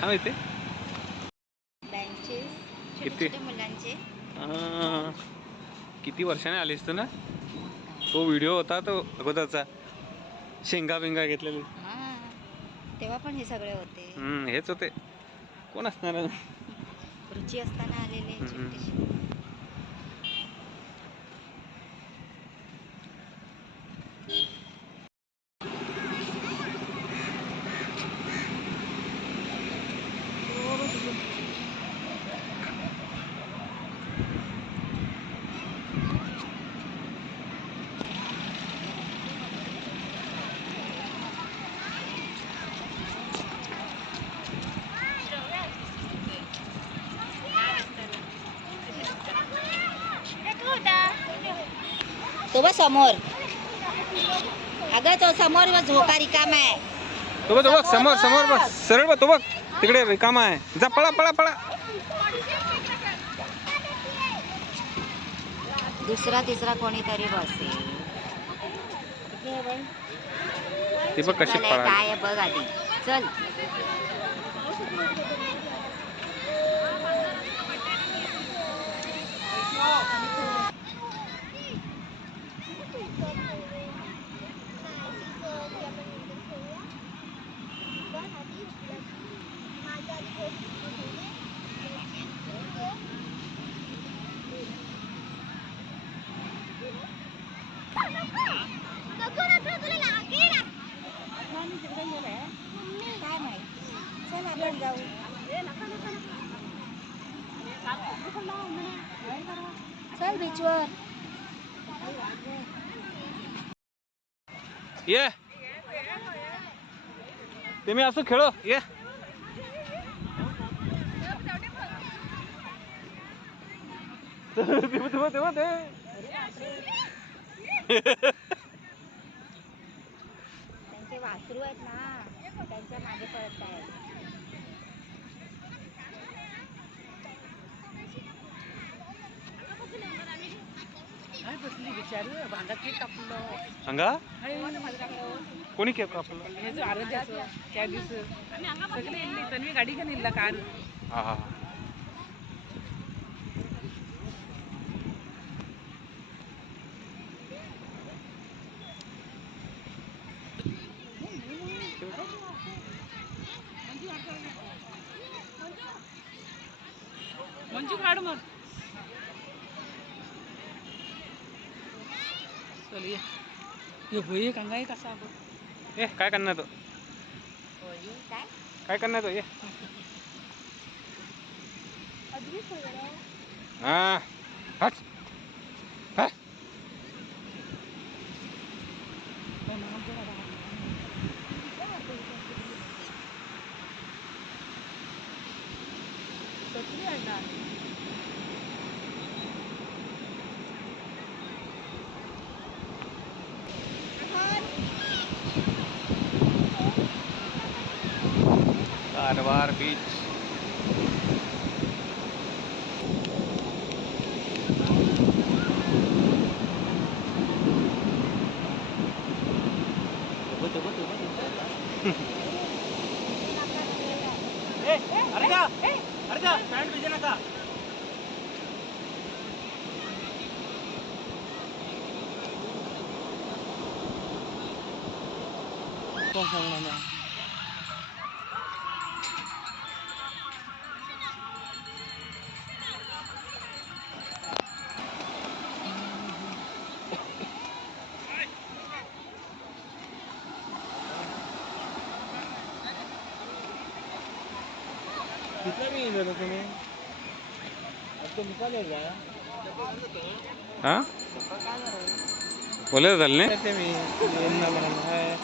हा इथे बेंचेस किती छोटे मुलांचे. किती वर्षाने आलीस तू ना? तो व्हिडिओ होता तो अगोदरचा, शेंगा बिंगा घेतलेली. तेव्हा पण हे सगळे होते. हेच होते. कोण असणार? रुची असताना आलेले छोटेसे. तो बघ समोर. अगं तो समोर बघ, झोका रिकामा आहे. तो बघ समोर समोर बघ, सरळ बघ, तो बघ तिकडे रिकामा आहे. जा पळा पळा पळा. दुसरा तिसरा कोणीतरी बसेल. ती बघ कशी पळाली. काय बघ आधी. चल काय माहित. चल आपण जाऊ. चल बीचवर. ये ते मी असं खेळो ये. त्यांचे वासरू आहेत ना, त्यांच्या मागे पळत आहेत. सांगा कोणी केक कापलं? गाडी घेऊन इल्ला कार. हा मंजू काढ मग. चल ये होई कंगाई कसा ए काय करणार तो? काय करणार तो? ये हा हट हट. कारवार बीच. अरे जा पॅन्ट भिजे नका. कोण सांगणार? कितना भी इधर तुम्हें अब तो निकालेगा. हाँ बोले दलने मी यांना म्हणाला आहे.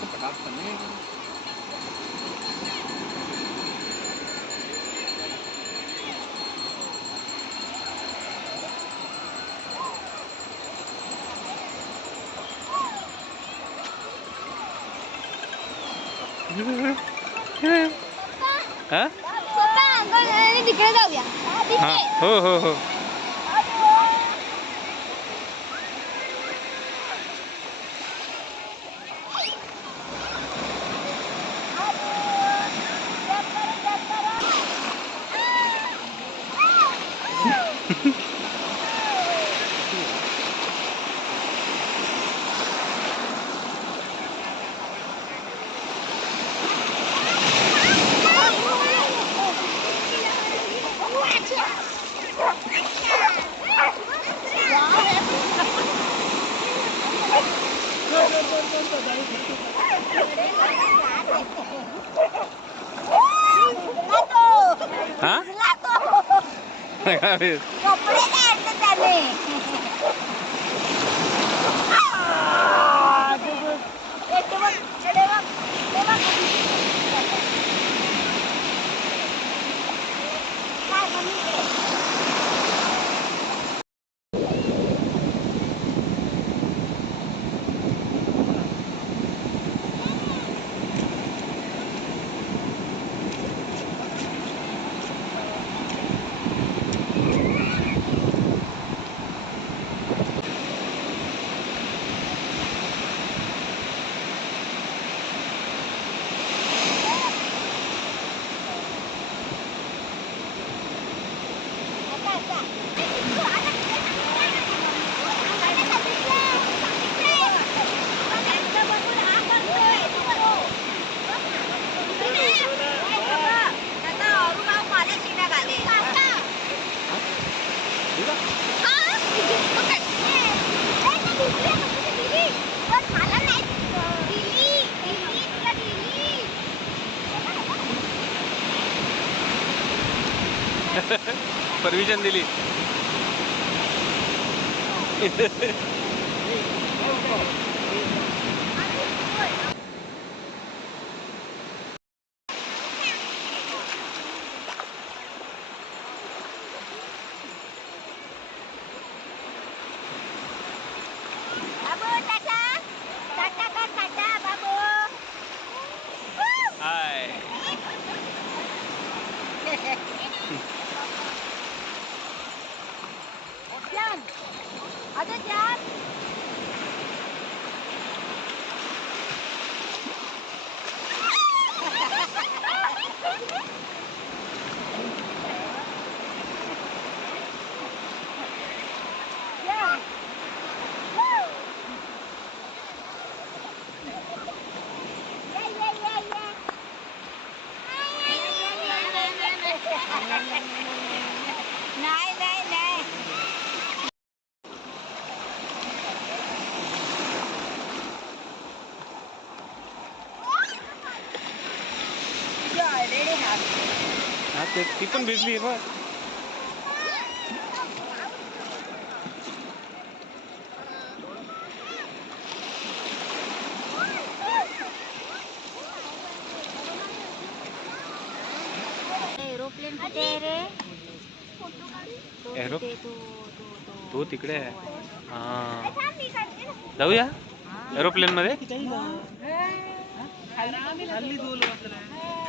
तो पटाख करने तिकडे जाऊया. हो हो हो. कपडे नाही आणले त्याने. इकडे बघ, इकडे बघ, इकडे बघ. काय मम्मी इकडे. परमिशन दिली. बाबू टाटा टाटा कर टाटा बाबू. हाय. जान अरे जान. जान. नाही नाही नाही. हा ते ती पण भिजली आहे बघ. एरोप्लेन कुठे आहे रे. एरो- तिथे, तो तिकडे आहे. हा जाऊया एरोप्लेन मध्ये.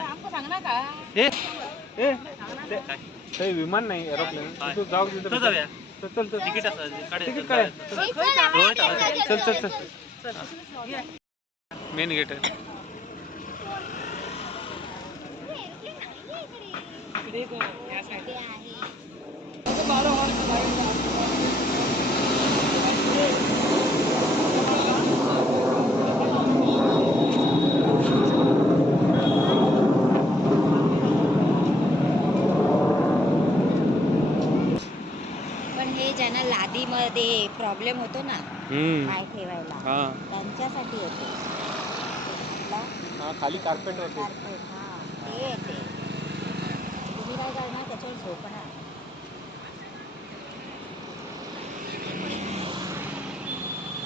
आमको सांग ना का. ए ए ते विमान नाही एरोप्लेन. तू जाऊ तिथं जाऊया. चल चल चल. तिकीट तिकीट काय. चल चल चल. मेन गेट आहे. इकडे बघ, या side ला. आहे. पण हे ज्यांना लादीमध्ये प्रॉब्लेम होतो ना पाय ठेवायला हा त्यांच्यासाठी होते. हा खाली कार्पेट होते. कार्पेट हा ते येते. तुम्ही काय करणार त्याच्यावर झोपणार.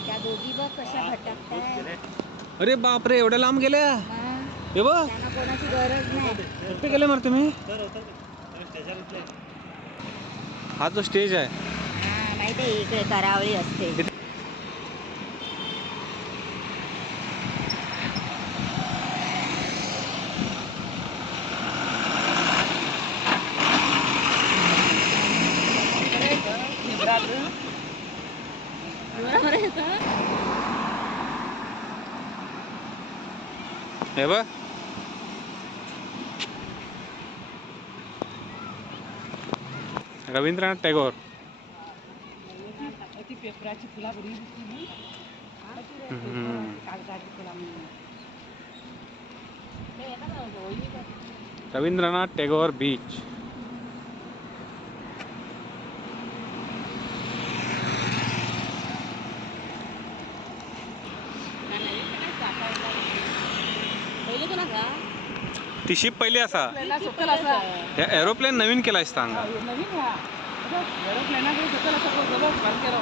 त्या दोघी बघ कशा भटकताय. अरे बापरे एवढ्या लांब गेल्या. मग हे बघ त्यांना कोणाची गरज नाही. कुठे गेले मग तुम्ही. हा जो स्टेज आहे. हा माहिती आहे इकडे करावळी असते. हे बघ रवींद्रनाथ टागोर. ती पेपराची फुला बरी दिसली. कागदाची फुला म्हणून. ते येतात ना, होळी का? रवींद्रनाथ टागोर बीच. पहिले कोणाचा ती शिप पहिली असा. सुकल असा एरोप्लेन नवीन केला असता अंगा. नवीन हा एरोप्लेन आहे सगळं सगळं जवळ बंद केलं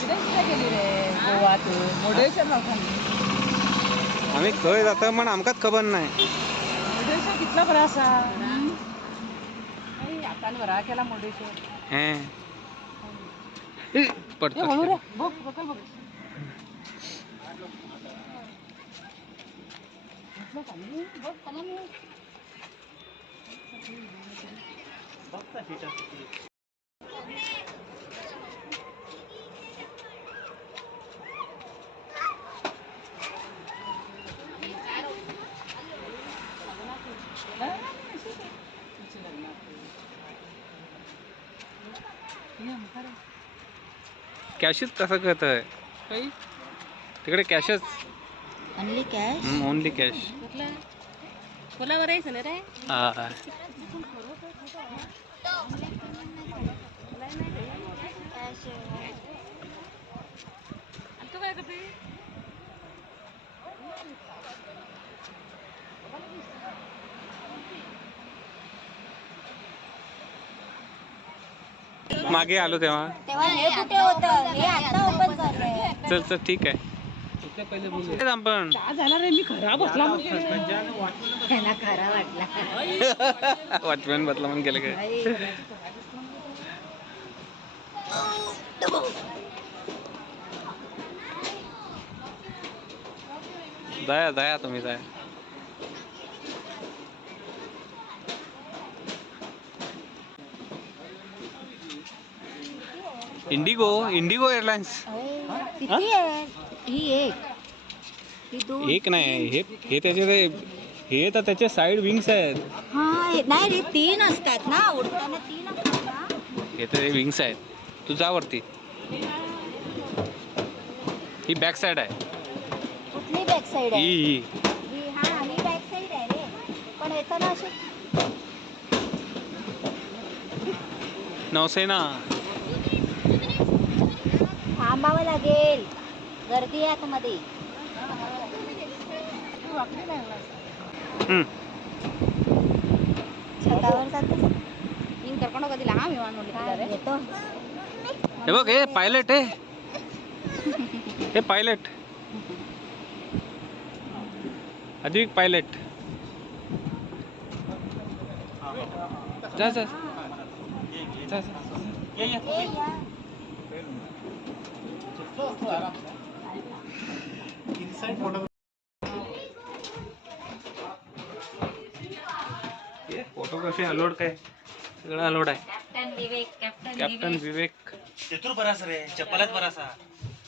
किती गेली रे गोवात मुर्डेश्वर लोकांनी आम्ही खंय जाता म्हण आमकांच खबर नाही. मुर्डेश्वर कितला बरा असा आता बरा केला मुर्डेश्वर हे पडतो हळू रे बघ बघ बघ कॅशच कसं करत आहे काही तिकडे कॅशच ओनली कॅश. Only cash. कुठला कोणावर आहे ना रे हा तू काय करते मागे आलो तेव्हा. तेव्हा हे कुठे होतं? हे आता ओपन झालंय. चल चल ठीक आहे. आपण का झाला रे मी खराब बसला मग त्यांना खरा वाटला. वॉचमॅन बदला म्हणून गेलं काय. जाया जाया तुम्ही जाया. Indigo airlines. किती आहे ही? एक ही दोन. एक नाही, हे त्याचे हे तर त्याचे साईड विंग्स आहेत. हा नाही रे, तीन असतात ना उडताना, तीन असतात ना. हे तर विंग्स आहेत. तू जा वरती. ही बॅक साईड आहे. कुठली बॅक साईड आहे? ही हा ही बॅक साईड आहे रे, पण येताना असे नौसेना. थांबावं लागेल, गर्दी आहे आतमध्ये. छतावर जातो. इन कर्ಕೊಂಡು ಹೋಗೋದಿಲ್ಲ ಆ ವಿಮಾನ ನೋಡ್ಲಿಕ್ಕೆ येतो. हे बघ, हे पायलट आहे. हे पायलट अद्विक पायलट. जा जा जा जा. ए, या. फोटोग्राफी अलोड काय सगळं अलोड आहे. कॅप्टन विवेक, कॅप्टन विवेक. चतुर बरास रे चप्पलात बरासा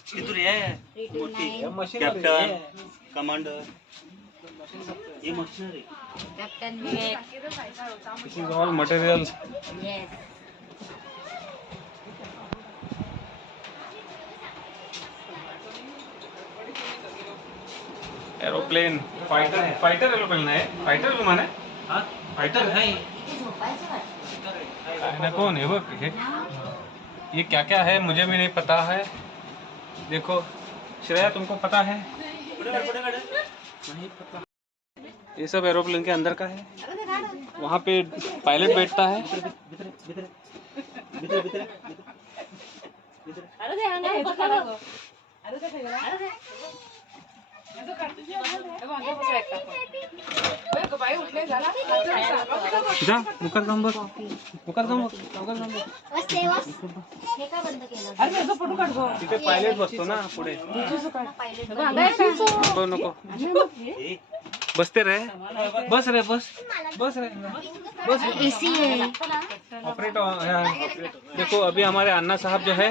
चतुर ये मोठी 329. कॅप्टन कमांडर ये machinery captain Vivek. This is all material. Yes. Aeroplane fighter aeroplane आहे. फाइटर विमान आहे. हाँ फाइटर है झोपायचं वाटतं. काय ना कौन है वो ये क्या क्या है मुझे भी नहीं पता है. देखो श्रेया, तुमको पता है? नहीं पता. ये सब एरोप्लेन के अंदर का है. वहाँ पे पायलट बैठता है. अरे दे हंगा हे बघा अरे दे अरे दे याचं काढतो जे आहे वांगे बसवा एकटा ओय ग बाई उठले झाला जा मुकर जाऊन बस. मुकर जाऊन बस. मुकर जाऊन बस. बस तेव्हाच हे का बंद केलं? अरे याचं फोटो काढ गो तिथे पायलट बसतो ना पुढे. पायलट हंगा नको नको बसते रे. बस रे बस. बस रे बस. एसी है. ऑपरेट. देखो अभी हमारे अन्ना साहब जो है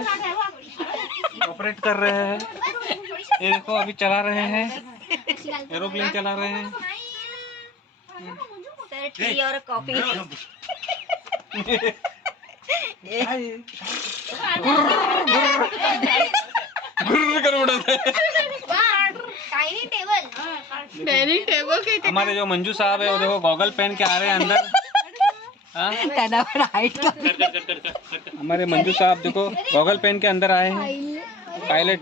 ऑपरेट कर रहे हैं. ये देखो अभी चला रहे हैं, एरोप्लेन चला रहे हैं. सर टी और coffee. Dining table. Dining table के हमारे जो मंजू साहब है वो देखो गॉगल पहन के आ रहे हैं अंदर. हाँ? त्यांना पण हाईट हमारे मंजू साहब देखो गॉगल पहन के अंदर आए हैं. पायलट.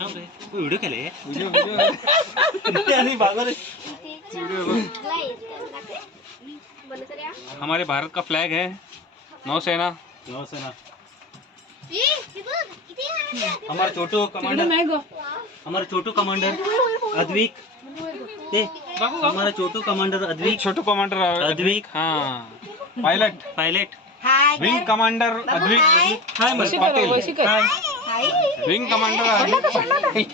व्हिडिओ केले वीडियो वीडियो आणि बाबा रे ते हमारे भारत का फ्लैग है, नौसेना। नौसेना। हमारा छोटू कमांडर, हमारा छोटू कमांडर अद्विक, हमारा छोटू कमांडर अद्विक, छोटू कमांडर अद्विक, हाँ, पायलट, पायलट, हाय विंग कमांडर अद्विक हाय मस्त पाटील, हाय विंग कमांडर अद्विक।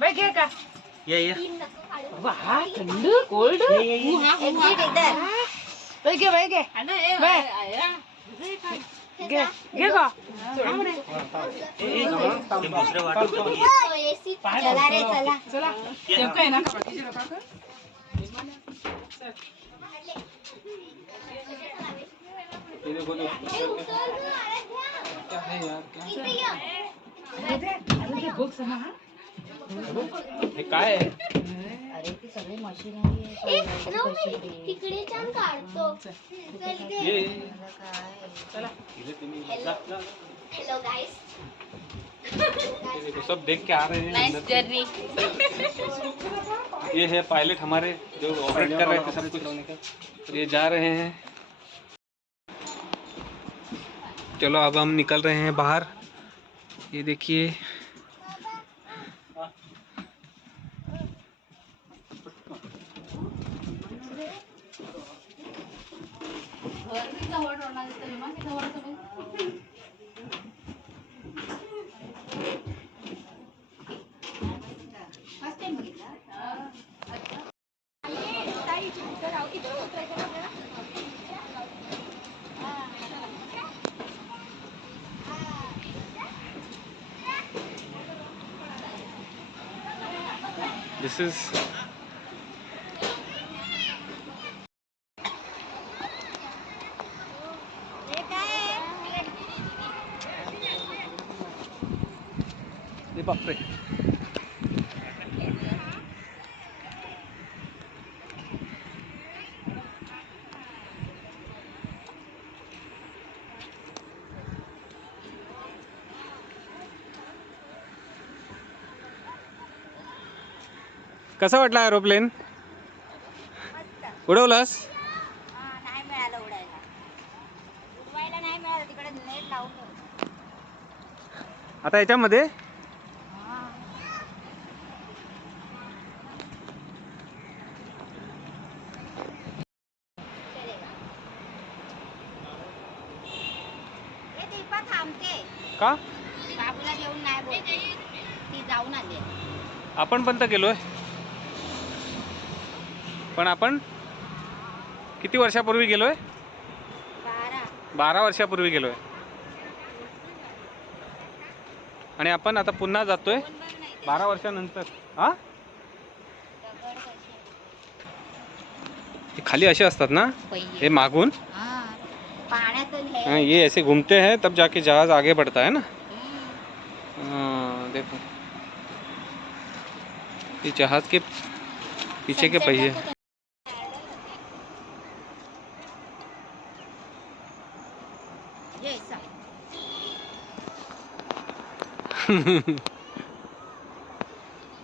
बाई घे का ये वा थंड कोल्ड एक्झिट इधर बाई घे बाई घे बाई घे घे का ते दुसरे वाटप चला रे चला चला नेमकं आहे ना का बाकीचे लोक का ये देखो दोस्तों, क्या है यार, क्या अरे ते बघ समा हे काय आहे? अरे ती सगळी मशिनरी आहे तिकडे छान काढतो ये हेलो गाइस ये देखो, सब देख के आ रहे हैं नाइस अंदर। जर्नी ये है पायलट हमारे जो ऑपरेट कर रहे थे सब कुछ, और ये जा रहे हैं। चलो अब हम निकल रहे हैं बाहर। ये देखिए, दिस इज ये बापरे, कसा वाटला एरोप्लेन? उडवलास? नाही मिळालं उडायला नाही मिळालं तिकडे नेट लावून ठेवलं. आता याच्यामध्ये हे दीपा थांबते का बाबूला घेऊन नाही बोलते ती जाऊन आली आपण पण तर गेलोय, पण आपण किती वर्षापूर्वी गेलोय? 12 वर्षापूर्वी गेलोय, आणि आपण आता पुन्हा जातोय 12 वर्षानंतर. हा, हे खाली असे असतात ना, हे मागून पाण्यातून हे हाँ, ये ऐसे घूमते हैं तब जाके जहाज आगे बढ़ता है ना। हाँ, देखो ये जहाज के पीछे के पहिए। ये ऐसा.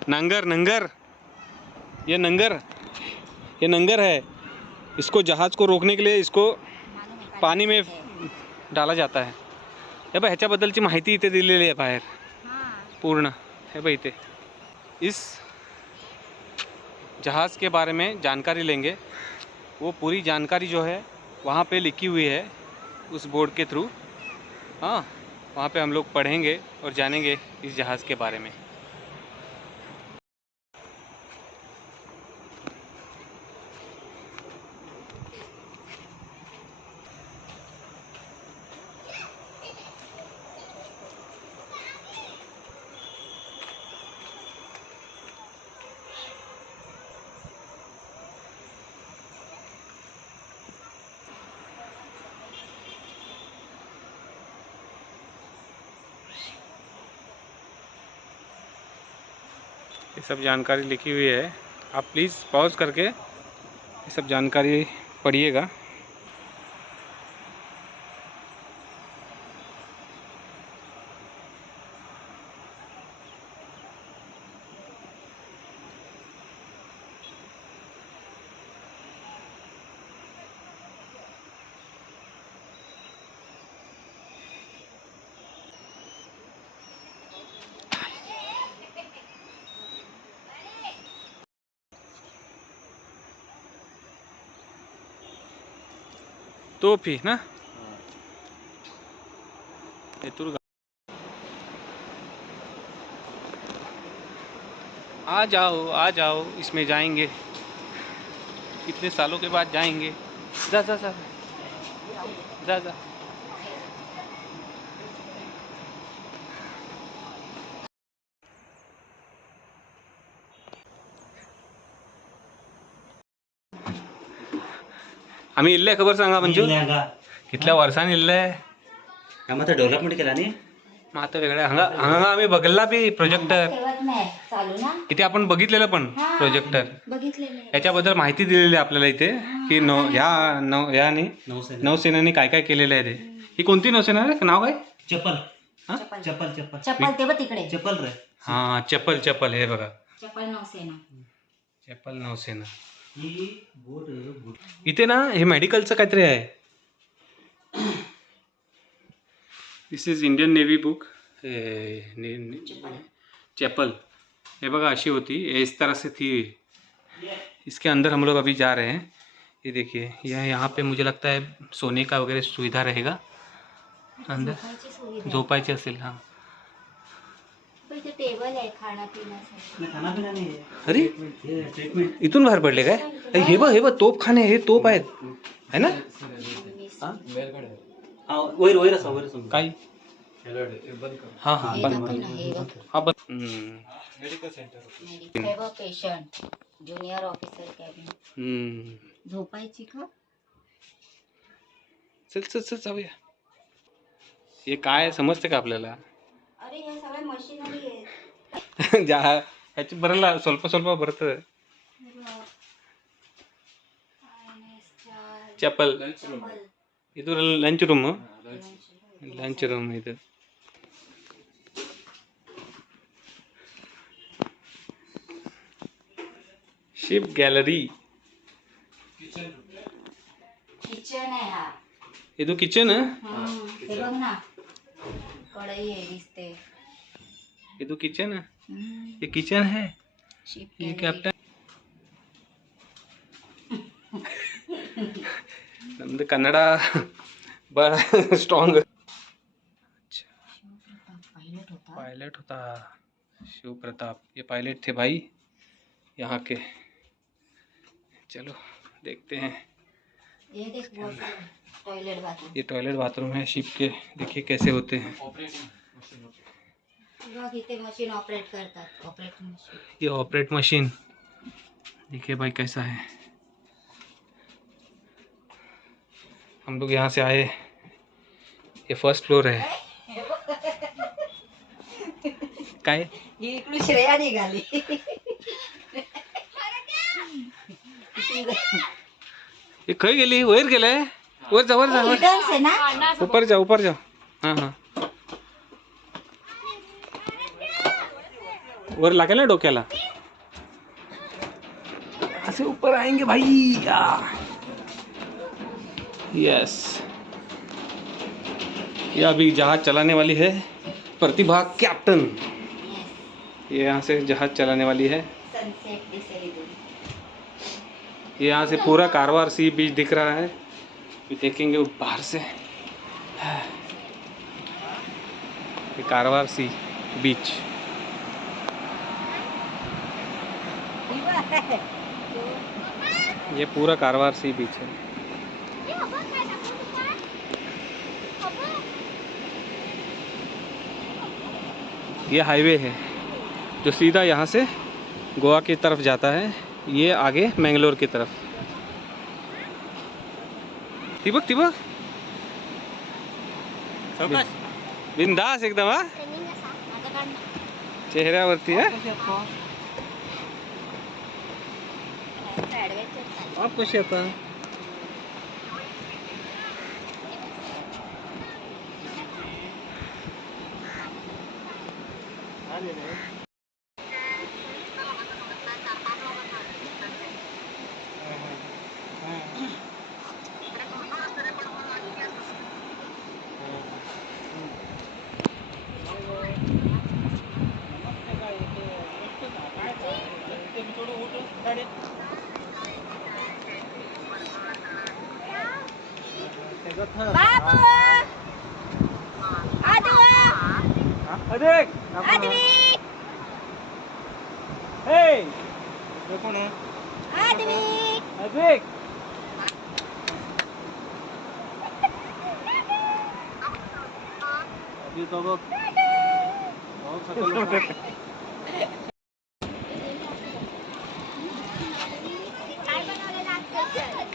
नंगर नंगर, ये नंगर है। इसको जहाज को रोकने के लिए इसको पानी में डाला जाता है. हे बघ, ह्याच्याबद्दलची माहिती इथे दिलेली आहे बाहेर पूर्ण. हे बघ इथे इस जहाज़ के बारे में जानकारी लेंगे. वो पूरी जानकारी जो है वहाँ पे लिखी हुई है उस बोर्ड के थ्रू. हाँ, वहाँ पे हम लोग पढ़ेंगे और जानेंगे इस जहाज़ के बारे में. ये सब जानकारी लिखी हुई है. आप प्लीज़ पॉज करके ये सब जानकारी पढ़िएगा. तोप ही ना, एतुर आ जाओ, इसमें जाएंगे, कितने सालों के बाद जाएंगे। जा जा जा जा जा। आम्ही इल्ले खबर सांगा मंजू, कितल्या वर्षांनी इल्ले आम्ही डेव्हलपमेंट केला नाही. मग आता वेगळ्या हंगा हंगा आम्ही बघितला बी प्रोजेक्टर, ठेवत नाही चालू ना. इथे आपण बघितलेलं पण हा. प्रोजेक्टर, बघितलेलं याच्याबद्दल माहिती दिलेली आहे आपल्याला इथे की याने नौसेना. नौसेनाने काय काय केलेलं आहे ते. ही कोणती नौसेना आहे, नाव काय? चप्पल हा? चप्पल चप्पल चप्पल ते बघ तिकडे. चप्पल रे. हा चप्पल चप्पल हे बघा, चप्पल नौसेना. चप्पल नौसेना. ही बोट इथे ना हे मेडिकलचं काहीतरी आहे. दिस इज इंडियन नेव्ही बुक. चप्पल ये बघा अशी होती, ये इस तरह से थी. इसके अंदर हम लोग अभी जा रहे हैं. ये देखिए यहाँ पे मुझे लगता है सोने का वगैरह सुविधा रहेगा अंदर, झोपायची सुविधा. झोपायची असेल. हां पण इथे टेबल आहे खाण्यापिण्यासाठी. खाना पिना नाही आहे. अरे ट्रीटमेंट इथून बाहेर पडले काय? हे बघ तोपखाने, हे तोप आहेत है ना. वैर असा वैर समजा. काय हां हां हे बंद दाखव ना, हे बघ. हां बंद. हे बघ पेशंट, ज्युनियर ऑफिसर कॅबिन. झोपायची का? चल चल चल जाऊया. हे काय समजते का आपल्याला? अरे हे सगळ्या मशिनरी आहेत. ज्या ह्याची बरं ಸ್ವಲ್ಪ ಸ್ವಲ್ಪ ಬರ್ತದೆ. ಚಪ್ಪಲ್ ಇದು ಲಂಚ್ ರೂಮ್ ಇದು. Ship gallery. किचन आहे हा. ಇದು ಕಿಚನ್. हे बघ ना, कढई आहे दिसते. ಇದು ಕಿಚನ್. ये किचन है. शिप ये गॅलरी. कैप्टन ನಮ್ದು ಕನ್ನಡ बड़ा स्ट्रॉन्ग. पायलट होता. पायलट होता शिव प्रताप. ये पायलट थे भाई यहाँ के. चलो देखते हैं. ये देख टॉयलेट बाथरूम. ये टॉयलेट बाथरूम है शिप के. देखिए कैसे होते हैं. बघ इथे मशीन ऑपरेट करतात. Operating machine. ये ऑपरेट मशीन देखिए भाई कैसा है. हम लोग यहाँ से आए, ये फर्स्ट फ्लोर है. काय ही इकडून श्रेया निघाली. ये खय गेली, वर गेलाय. वर जा वर जा वर. Entrance आहे ना. ऊपर जा. हाँ हाँ वर लागेल ना डोक्याला. ऐसे ऊपर आएंगे भाई. यस, ये अभी जहाज चलाने वाली है प्रतिभा कैप्टन. ये यहाँ से जहाज चलाने वाली है. सनसेट दिसेल इथून. ये यहाँ से पूरा कारवार सी बीच दिख रहा है. ये देखेंगे बाहर से. ये कारवार सी बीच. ये पूरा कारवार सी बीच है. ये हाईवे है जो सीधा यहाँ से गोवा की तरफ जाता है. ये आगे मैंगलोर की तरफ. तिबक बिंदास एकदम. हा चेहऱ्यावरती आहे. आप कशी आता बाबू आदवी देख आदवी हे कोण आहे आदवी देख अभी तो बघ काय बनवलेलं आज special?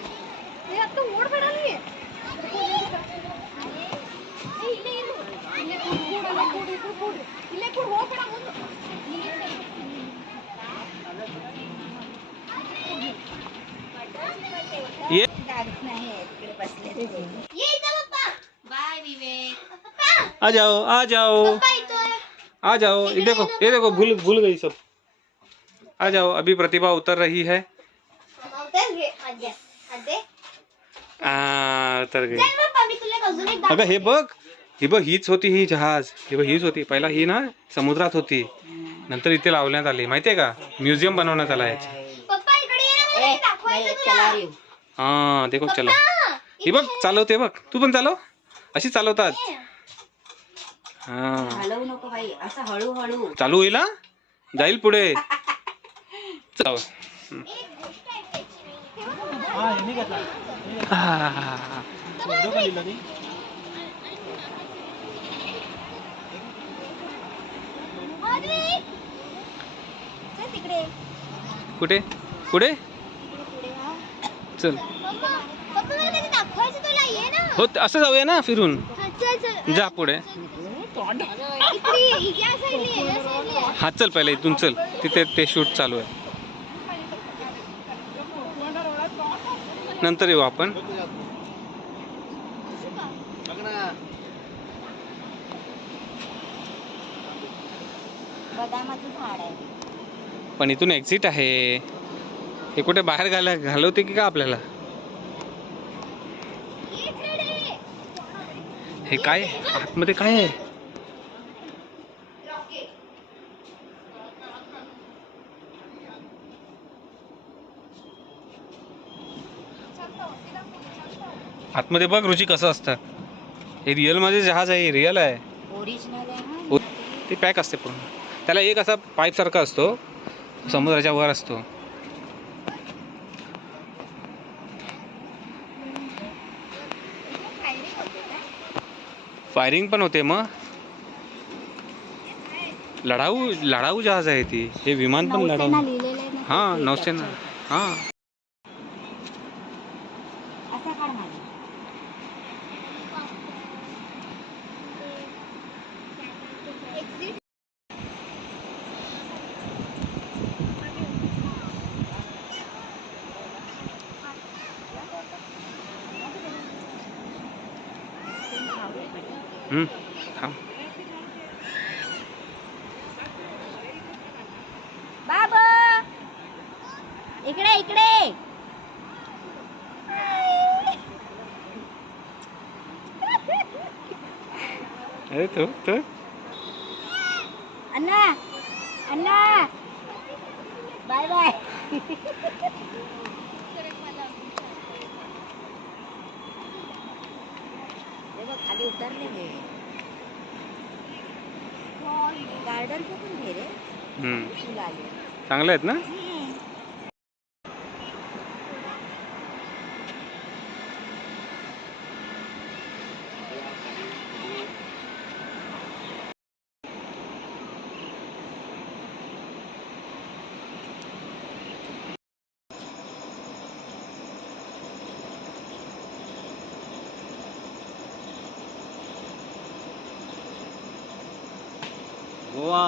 ये जागत नाही इकडे बसले ते. ये इथं पप्पा. बाय विवेक पप्पा, आ जाओ आ जाओ पप्पा येतोय. आ जाओ ये देखो भूल भूल गई सब आ जाओ अभी प्रतिभा उतर रही है उतर घे. yes. दे. उतर गई चल पप्पा, मी तुला एक अजून एक अगं हे बघ हीच होती ही जहाज हे बघ हीच होती पहिला ही ना समुद्रात होती नंतर इथे लावण्यात आली माहितीये का म्युझियम बनवण्यात आला याची पप्पा इकडे ये ना, मला ए ते दाखवायचं मैं तुला. चला रही हूँ हा देखो चलो पप्पा, ही बघ चालवते बघ तू पण चालव अशी चालवतात हा हलवू नको बाई असं हळूहळू चालू होईल हा जाईल पुढे चल. हा. आदवी. चल तिकडे. कुठे पुढे पुढे हा. चल पप्पा, पप्पा मला ते दाखवायचं तुला, ये ना. हो असं जाऊया ना फिरून हा, चल चल. जा पुढे इकडे ये, या साईडला ये, या साईडला ये. हा चल पहिले इथून चल तिथे ते शूट चालू आहे नंतर येऊ आपण बदामाचं झाड आहे पण इथून एक्झिट आहे हे कुठे बाहेर घालवते की का आपल्याला ये इकडे. हे काय आतमध्ये काय आहे आतमध्ये बघ रुची कसं असतं हे रिअल मध्ये जहाज आहे रिअल आहे ओरिजिनल आहे हा हो, ते पॅक असते पूर्ण त्याला एक असा पाईप सारखा असतो समुद्राच्या वर असतो फायरिंग पण होते मग लढाऊ जहाज आहे ती हे विमान पण लढाऊ लिहिलेलं आहे ना हा नौसेना हा असा काढ माझा थांब बाबा इकडे इकडे अरे तो अन्ना अन्ना बाय बाय देखो खाली उतरने गे गार्डन से पण घे रे फुल आले चांगले आहेत ना गोवा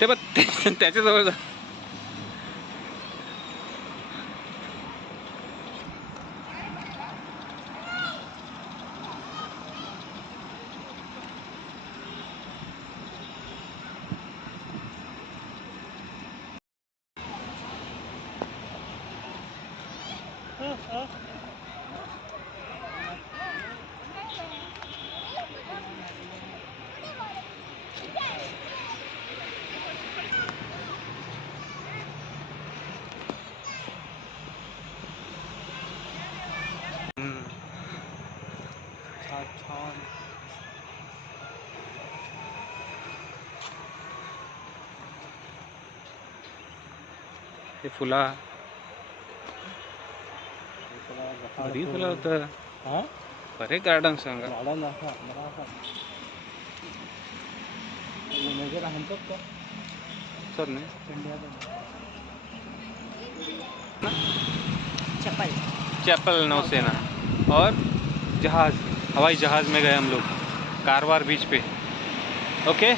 ते बघ त्याच्याजवळ जा हे फुला बरी फुलं होतं. बरे गार्डन सांगा. सर नहीं चप्पल चैपल नौसेना और जहाज, हवाई जहाज में गए हम लोग कारवार बीच पे. ओके.